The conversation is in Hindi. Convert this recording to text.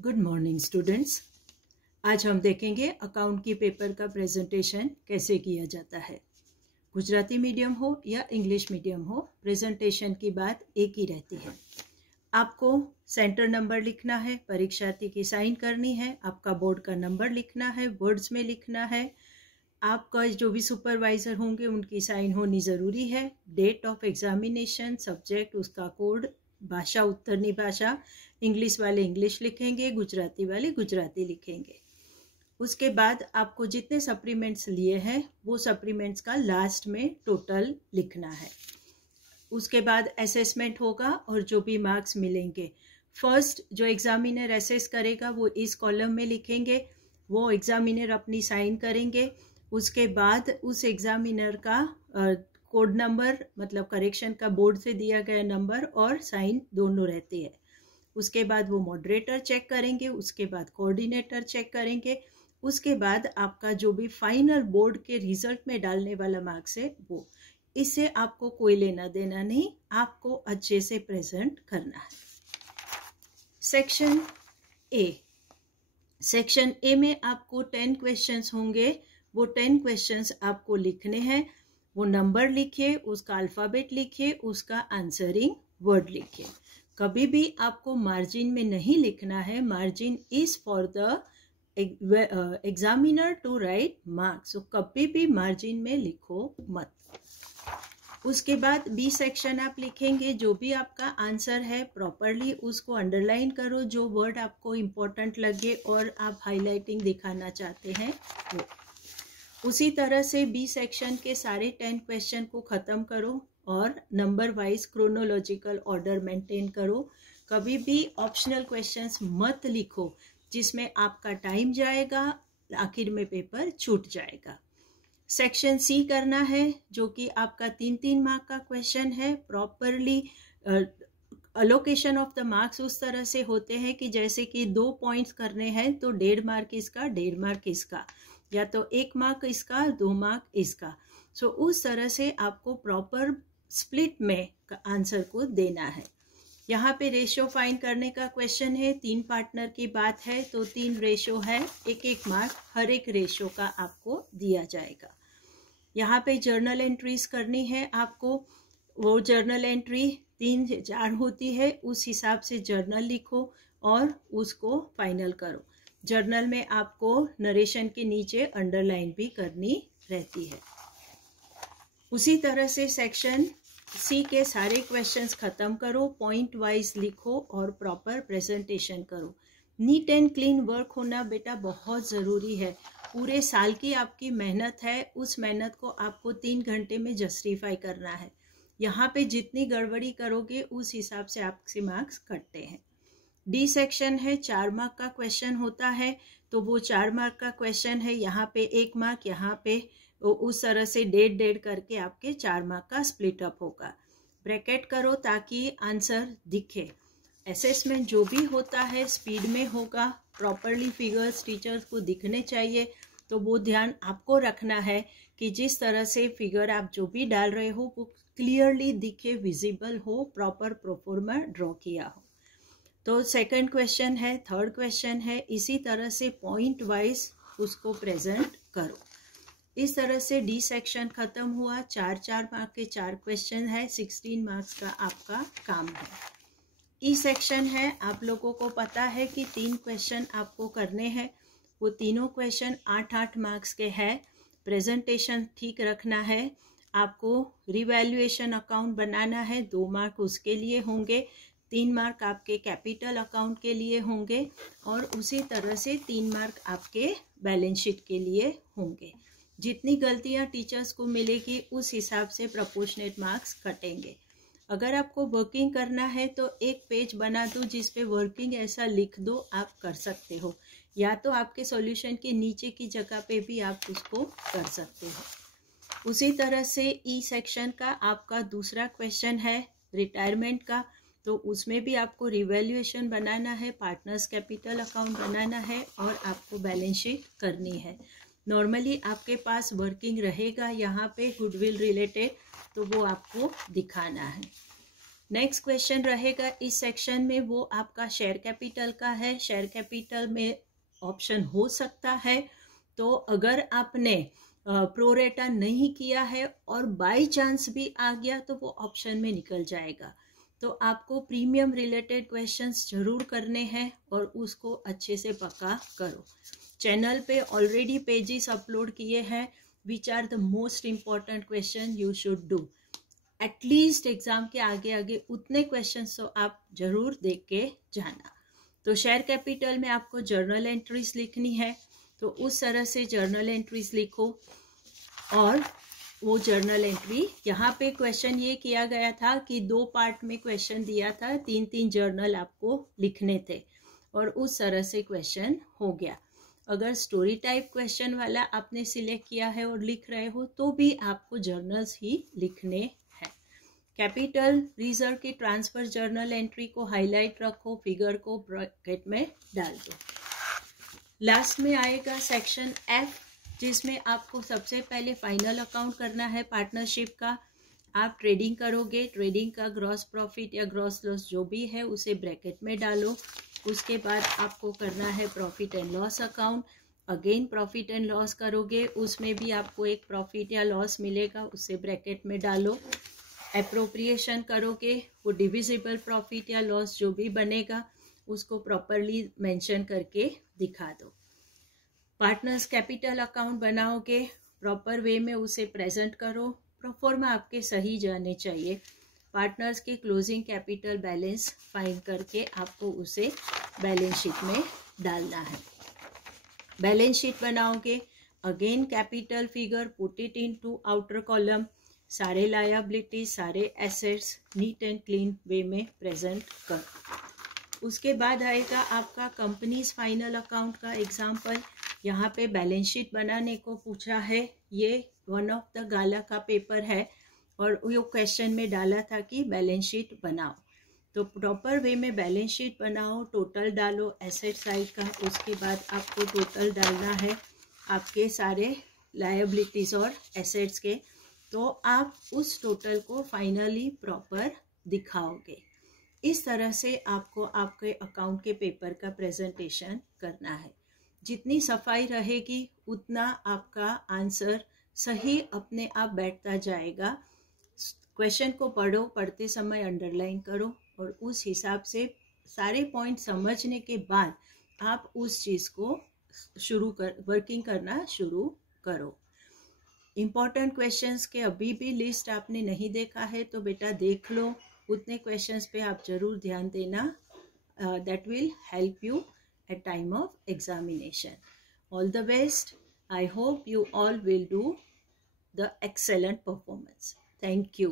Good morning students. आज हम देखेंगे अकाउंट की पेपर का प्रेजेंटेशन कैसे किया जाता है। गुजराती मीडियम हो या इंग्लिश मीडियम हो, प्रेजेंटेशन की बात एक ही रहती है। आपको सेंटर नंबर लिखना है, परीक्षार्थी की साइन करनी है, आपका बोर्ड का नंबर लिखना है, वर्ड्स में लिखना है, आपका जो भी सुपरवाइजर होंगे उनकी साइन होनी ज़रूरी है, डेट ऑफ एग्जामिनेशन, सब्जेक्ट, उसका कोड, भाषा उत्तरनी भाषा, इंग्लिश वाले इंग्लिश लिखेंगे, गुजराती वाले गुजराती लिखेंगे। उसके बाद आपको जितने सप्लीमेंट्स लिए हैं वो सप्लीमेंट्स का लास्ट में टोटल लिखना है। उसके बाद असेसमेंट होगा और जो भी मार्क्स मिलेंगे, फर्स्ट जो एग्जामिनर असेस करेगा वो इस कॉलम में लिखेंगे, वो एग्जामिनर अपनी साइन करेंगे। उसके बाद उस एग्जामिनर का कोड नंबर, मतलब करेक्शन का बोर्ड से दिया गया नंबर और साइन दोनों रहती है। उसके बाद वो मॉडरेटर चेक करेंगे, उसके बाद कोऑर्डिनेटर चेक करेंगे, उसके बाद आपका जो भी फाइनल बोर्ड के रिजल्ट में डालने वाला मार्क्स है वो। इससे आपको कोई लेना देना नहीं, आपको अच्छे से प्रेजेंट करना है। सेक्शन ए में आपको 10 क्वेश्चंस होंगे। वो 10 क्वेश्चंस आपको लिखने हैं। वो नंबर लिखिए, उसका अल्फ़ाबेट लिखिए, उसका आंसरिंग वर्ड लिखिए। कभी भी आपको मार्जिन में नहीं लिखना है। Margin is for the examiner to write marks. तो कभी भी मार्जिन में लिखो मत। उसके बाद बी सेक्शन आप लिखेंगे। जो भी आपका आंसर है प्रॉपरली उसको अंडरलाइन करो, जो वर्ड आपको इम्पोर्टेंट लगे और आप हाईलाइटिंग दिखाना चाहते हैं वो। उसी तरह से बी सेक्शन के सारे 10 क्वेश्चन को ख़त्म करो और number wise chronological order maintain करो। कभी भी ऑप्शनल क्वेश्चंस मत लिखो जिसमें आपका टाइम जाएगा, आखिर में पेपर छूट जाएगा। सेक्शन सी करना है जो कि आपका 3-3 मार्क का क्वेश्चन है। Properly allocation of the marks उस तरह से होते हैं कि जैसे कि 2 पॉइंट्स करने हैं तो 1.5 मार्क इसका, 1.5 मार्क इसका, या तो 1 मार्क इसका, 2 मार्क इसका। सो उस तरह से आपको प्रॉपर स्प्लिट में आंसर को देना है। यहाँ पे रेशियो फाइंड करने का क्वेश्चन है। 3 पार्टनर की बात है तो 3 रेशियो है, 1-1 मार्क हर एक रेशियो का आपको दिया जाएगा। यहाँ पे जर्नल एंट्रीज करनी है आपको। वो जर्नल एंट्री 3-4 होती है, उस हिसाब से जर्नल लिखो और उसको फाइनल करो। जर्नल में आपको नरेशन के नीचे अंडरलाइन भी करनी रहती है। उसी तरह से सेक्शन सी के सारे क्वेश्चंस खत्म करो, पॉइंट वाइज लिखो और प्रॉपर प्रेजेंटेशन करो। नीट एंड क्लीन वर्क होना बेटा बहुत ज़रूरी है। पूरे साल की आपकी मेहनत है, उस मेहनत को आपको 3 घंटे में जस्टिफाई करना है। यहाँ पे जितनी गड़बड़ी करोगे उस हिसाब से आपसे मार्क्स कटते हैं। डी सेक्शन है, 4 मार्क का क्वेश्चन होता है तो वो 4 मार्क का क्वेश्चन है। यहाँ पे 1 मार्क, यहाँ पे उस तरह से 1.5 करके आपके 4 मार्क का स्प्लिट अप होगा। ब्रैकेट करो ताकि आंसर दिखे। असेसमेंट जो भी होता है स्पीड में होगा, प्रॉपरली फिगर्स टीचर्स को दिखने चाहिए। तो वो ध्यान आपको रखना है कि जिस तरह से फिगर आप जो भी डाल रहे हो वो क्लियरली दिखे, विजिबल हो, प्रॉपर प्रोफॉर्मा ड्रॉ किया हो। तो सेकंड क्वेश्चन है, थर्ड क्वेश्चन है, इसी तरह से पॉइंट वाइज उसको प्रेजेंट करो। इस तरह से डी सेक्शन खत्म हुआ। 4-4 मार्क के 4 क्वेश्चन है, 16 मार्क्स का आपका काम है। ई सेक्शन है, आप लोगों को पता है कि 3 क्वेश्चन आपको करने हैं। वो तीनों क्वेश्चन 8-8 मार्क्स के हैं। प्रेजेंटेशन ठीक रखना है। आपको रिवैल्यूएशन अकाउंट बनाना है, 2 मार्क उसके लिए होंगे, 3 मार्क आपके कैपिटल अकाउंट के लिए होंगे और उसी तरह से 3 मार्क आपके बैलेंस शीट के लिए होंगे। जितनी गलतियां टीचर्स को मिलेगी उस हिसाब से प्रोपोर्शनेट मार्क्स कटेंगे। अगर आपको वर्किंग करना है तो एक पेज बना दो जिस पे वर्किंग ऐसा लिख दो, आप कर सकते हो, या तो आपके सॉल्यूशन के नीचे की जगह पे भी आप उसको कर सकते हो। उसी तरह से ई सेक्शन का आपका दूसरा क्वेश्चन है रिटायरमेंट का, तो उसमें भी आपको रिवैल्यूएशन बनाना है, पार्टनर्स कैपिटल अकाउंट बनाना है और आपको बैलेंस शीट करनी है। नॉर्मली आपके पास वर्किंग रहेगा यहाँ पे गुडविल रिलेटेड, तो वो आपको दिखाना है। नेक्स्ट क्वेश्चन रहेगा इस सेक्शन में, वो आपका शेयर कैपिटल का है। शेयर कैपिटल में ऑप्शन हो सकता है, तो अगर आपने प्रोरेटा नहीं किया है और बाय चांस भी आ गया तो वो ऑप्शन में निकल जाएगा। तो आपको प्रीमियम रिलेटेड क्वेश्चंस जरूर करने हैं और उसको अच्छे से पक्का करो। चैनल पे ऑलरेडी पेजेस अपलोड किए हैं, which are the most important question you should do. At least exam के आगे आगे उतने क्वेश्चंस तो आप जरूर देख के जाना। तो शेयर कैपिटल में आपको जर्नल एंट्रीज लिखनी है, तो उस तरह से जर्नल एंट्रीज लिखो। और वो जर्नल एंट्री, यहाँ पे क्वेश्चन ये किया गया था कि 2 पार्ट में क्वेश्चन दिया था, 3-3 जर्नल आपको लिखने थे और उस तरह से क्वेश्चन हो गया। अगर स्टोरी टाइप क्वेश्चन वाला आपने सिलेक्ट किया है और लिख रहे हो तो भी आपको जर्नल्स ही लिखने हैं। कैपिटल रिजर्व की ट्रांसफर जर्नल एंट्री को हाईलाइट रखो, फिगर को ब्रैकेट में डाल दो। लास्ट में आएगा सेक्शन एफ, जिसमें आपको सबसे पहले फाइनल अकाउंट करना है पार्टनरशिप का। आप ट्रेडिंग करोगे, ट्रेडिंग का ग्रॉस प्रॉफिट या ग्रॉस लॉस जो भी है उसे ब्रैकेट में डालो। उसके बाद आपको करना है profit and loss account. Again profit and loss करोगे, उसमें भी आपको एक प्रॉफिट या लॉस मिलेगा, उसे ब्रैकेट में डालो। एप्रोप्रिएशन करोगे, वो डिविजिबल प्रॉफिट या लॉस जो भी बनेगा उसको प्रॉपरली मेंशन करके दिखा दो। पार्टनर्स कैपिटल अकाउंट बनाओगे, प्रॉपर वे में उसे प्रेजेंट करो। प्रोफॉर्मा आपके सही जाने चाहिए। पार्टनर्स की क्लोजिंग कैपिटल बैलेंस फाइंड करके आपको उसे बैलेंस शीट में डालना है। बैलेंस शीट बनाओगे, again capital figure put it into outer column. सारे लायबिलिटीज, सारे एसेट्स नीट एंड क्लीन वे में प्रेजेंट करो। उसके बाद आएगा आपका कंपनीज फाइनल अकाउंट का एग्जाम्पल। यहाँ पे बैलेंस शीट बनाने को पूछा है। ये वन ऑफ द गाला का पेपर है और वो क्वेश्चन में डाला था कि बैलेंस शीट बनाओ। तो प्रॉपर वे में बैलेंस शीट बनाओ, टोटल डालो एसेट साइड का। उसके बाद आपको टोटल डालना है आपके सारे लायबिलिटीज और एसेट्स के। तो आप उस टोटल को फाइनली प्रॉपर दिखाओगे। इस तरह से आपको आपके अकाउंट के पेपर का प्रेजेंटेशन करना है। जितनी सफाई रहेगी उतना आपका आंसर सही अपने आप बैठता जाएगा। क्वेश्चन को पढ़ो, पढ़ते समय अंडरलाइन करो और उस हिसाब से सारे पॉइंट समझने के बाद आप उस चीज़ को वर्किंग करना शुरू करो। इम्पॉर्टेंट क्वेश्चंस के अभी भी लिस्ट आपने नहीं देखा है तो बेटा देख लो, उतने क्वेश्चंस पे आप जरूर ध्यान देना। That will help you at time of examination. All the best. I hope you all will do the excellent performance. Thank you.